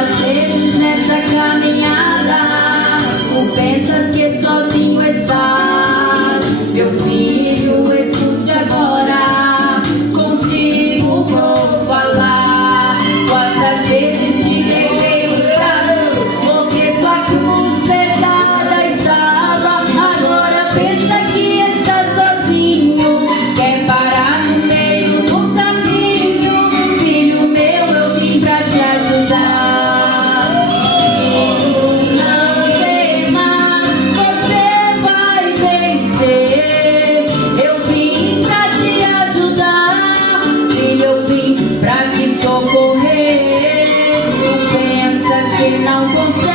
Às vezes nessa caminhada tu pensas que sozinho estás. Meu filho, escute agora, contigo vou falar. Quantas vezes te levei buscado, porque sua cruz pesada estava. Agora pensa que estás sozinho, quer parar no meio do caminho. Filho meu, eu vim pra te ajudar. Pra te socorrer, tu pensas que não consegue.